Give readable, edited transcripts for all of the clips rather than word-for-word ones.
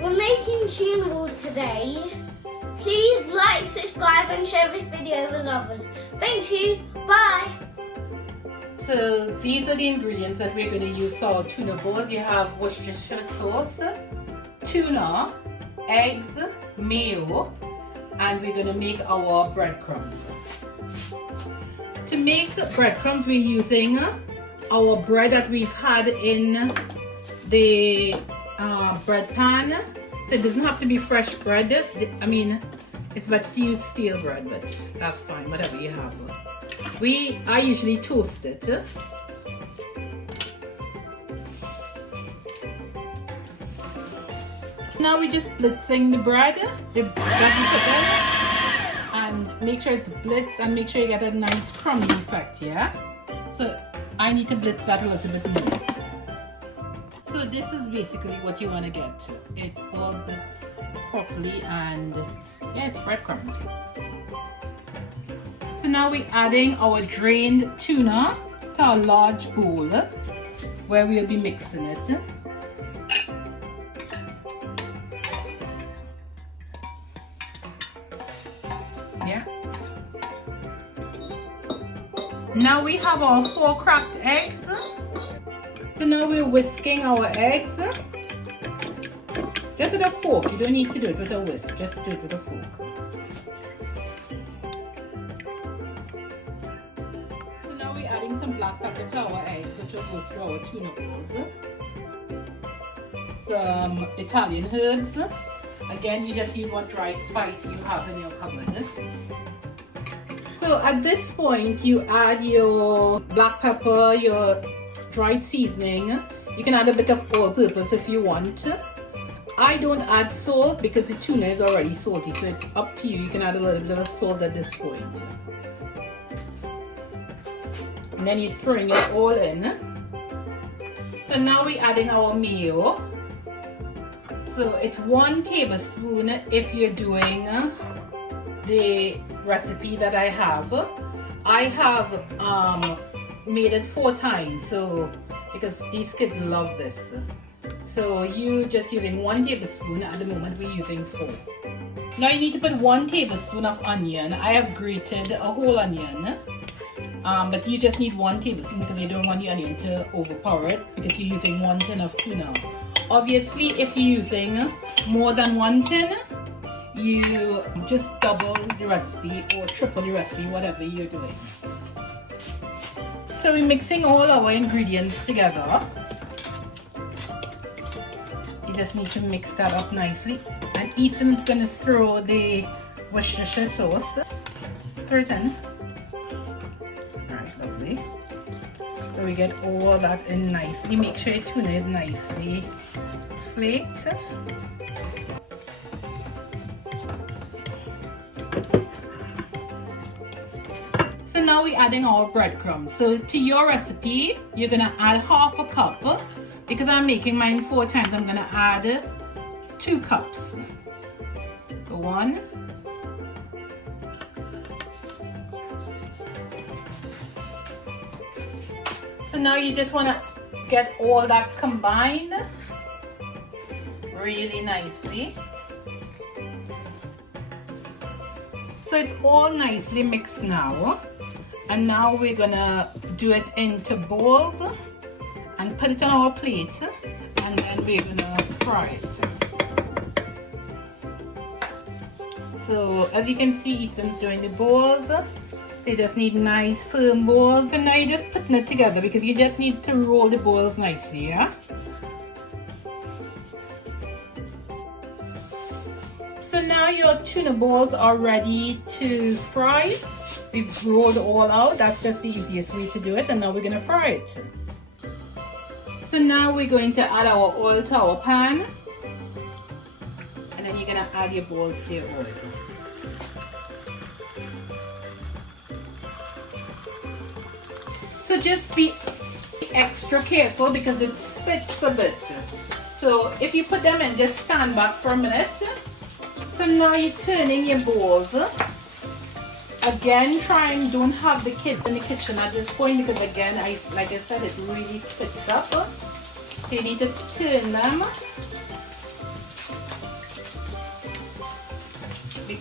We're making tuna balls today. Please like, subscribe and share this video with others. Thank you. Bye. So these are the ingredients that we're going to use for our tuna balls. You have Worcestershire sauce, tuna, eggs, mayo, and we're going to make our breadcrumbs. To make breadcrumbs, we're using our bread that we've had in the bread pan. So it doesn't have to be fresh bread. I mean, it's better to use stale bread, but that's fine, whatever you have. I usually toast it. Now we're just blitzing the bread that we put in, and make sure it's blitzed and make sure you get a nice crumbly effect, yeah? So I need to blitz that a little bit more. So this is basically what you want to get. It's all blitzed properly and yeah, it's breadcrumbs. So now we're adding our drained tuna to a large bowl where we'll be mixing it. Yeah. Now we have our 4 cracked eggs. So now we're whisking our eggs. Just with a fork. You don't need to do it with a whisk. Just do it with a fork. Adding some black pepper to our eggs, which will go through our tuna balls. Some Italian herbs. Again, you just use what dried spice you have in your cupboard. So at this point, you add your black pepper, your dried seasoning. You can add a bit of all-purpose if you want. I don't add salt because the tuna is already salty, so it's up to you. You can add a little bit of salt at this point. And then you're throwing it all in. So now we're adding our mayo. So it's 1 tablespoon if you're doing the recipe that I have. I have made it 4 times, so because these kids love this. So you just using 1 tablespoon. At the moment we're using 4. Now you need to put 1 tablespoon of onion. I have grated a whole onion. But you just need 1 tablespoon because you don't want the onion to overpower it because you're using 1 tin of tuna. Obviously, if you're using more than 1 tin, you just double the recipe or triple the recipe, whatever you're doing. So we're mixing all our ingredients together. You just need to mix that up nicely. And Ethan's going to throw the Worcestershire sauce. Throw it in. Lovely. So we get all that in nicely. Make sure your tuna is nicely flaked. So now we're adding our breadcrumbs. So to your recipe, you're gonna add half a cup. Because I'm making mine 4 times, I'm gonna add 2 cups. So 1. So now you just want to get all that combined really nicely. So it's all nicely mixed now. And now we're going to do it into balls and put it on our plate. And then we're going to fry it. So as you can see, Ethan's doing the balls. You just need nice firm balls, and now you're just putting it together because you just need to roll the balls nicely, yeah? So now your tuna balls are ready to fry. We've rolled it all out. That's just the easiest way to do it, and now we're going to fry it. So now we're going to add our oil to our pan, and then you're going to add your balls to your oil. So just be extra careful because it spits a bit. So if you put them in, just stand back for a minute. So now you're turning your balls. Again, try and don't have the kids in the kitchen at this point because again, like I said, it really spits up. So you need to turn them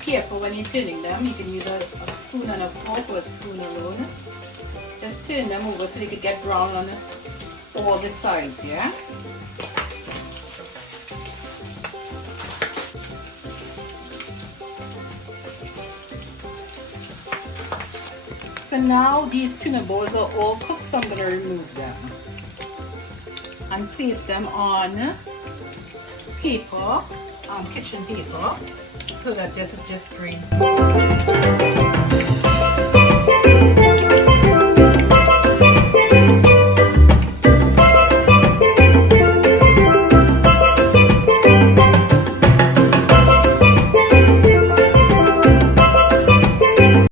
careful when you're turning them. You can use a spoon and a fork or a spoon alone. Just turn them over so they can get brown on all the sides, yeah? So now these tuna balls are all cooked, so I'm going to remove them and place them on paper, kitchen paper, so that this just drains.